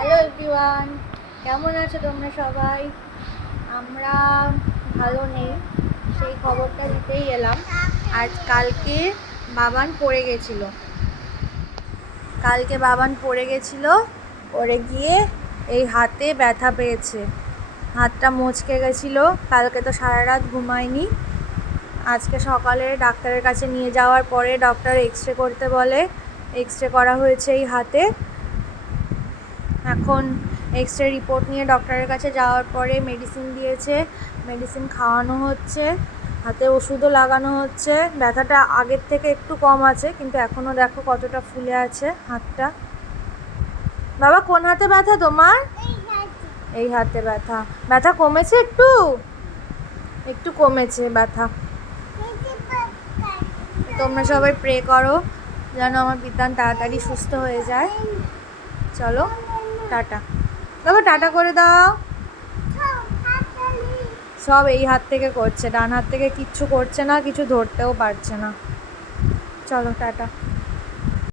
Hello everyone, কেমন আছো তোমরা সবাই? আমরা ভালো নেই, সেই খবরটা দিতেই এলাম। আর কালকে বাবান পড়ে গেছিলো, পড়ে গিয়ে এই হাতে ব্যথা পেয়েছে, হাতটা মচকে গেছিলো। কালকে তো সারা রাত ঘুমায়নি। আজকে সকালে ডাক্তারের কাছে নিয়ে যাওয়ার পরে ডক্টর এক্সরে করতে বলে, এক্সরে করা হয়েছে এই হাতে। এখন এক্সরে রিপোর্ট নিয়ে ডক্টরের কাছে যাওয়ার পরে মেডিসিন দিয়েছে, মেডিসিন খাওয়ানো হচ্ছে, হাতে ওষুধও লাগানো হচ্ছে। ব্যথাটা আগের থেকে একটু কম আছে, কিন্তু এখনও দেখো কতটা ফুলে আছে হাতটা। বাবা, কোন হাতে ব্যথা তোমার? এই হাতে ব্যথা। ব্যথা কমেছে? একটু একটু কমেছে ব্যথা। তোমরা সবাই প্রে করো যেন আমার বিতান তাড়াতাড়ি সুস্থ হয়ে যায়। চলো টাটা। বাবা টাটা করে দাও। সব এই হাত থেকে করছে, ডান হাত থেকে কিচ্ছু করছে না, কিছু ধরতেও পারছে না। চলো টাটা।